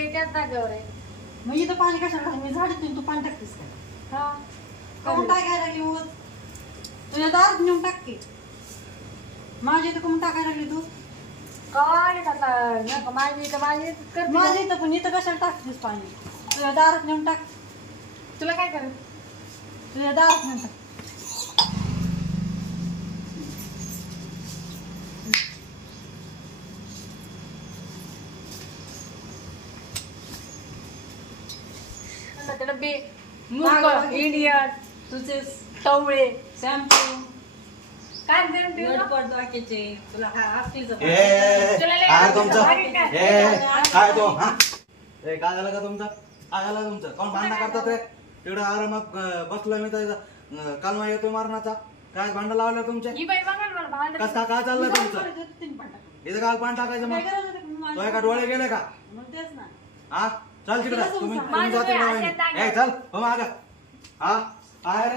आहे त्याच जागेवर आहे. मग इथं पाणी कशाला टाकलं? मी झाडीत तू पाणी टाकतेस का? हा कमून टाकायला लागली मग तुझ्या दारात नेऊन टाकते. माझ्या इथं कमून टाकायला लागली तू? काय आता माझी इथं करते. माझ्या इथं पण इथं कशाला टाकतेस पाणी? तुझ्या दारात नेऊन टाक. तुला काय करायचं? तुझ्या दारात नेऊन टाक. डबे मूग इंडियन तुझे टवळे शॅम्पू काय देऊन गडपड वाक्याचे तुला असलीच काय तुमचं काय तो हा काय झालं का तुमचं? काय झालं तुमचं? कोण भांडण करतात रे? तेवढं आरामात बसलोय मी तर कालवा येतोय मारणाचा. काय भांडण लावलं तुमचे? कस काय चाललंय तुमचं? इथं काल पाणी टाकायचं मग तो एका डोळे गेले का? तेच ना. हा चल तिकडे तुम्ही जा तिकडे. चल हो माग. हा काय रे?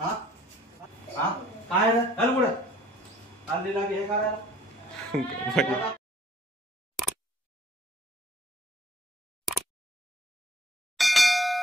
हा हा काय रे? चल पुढे. हल्ली लागे हे करायला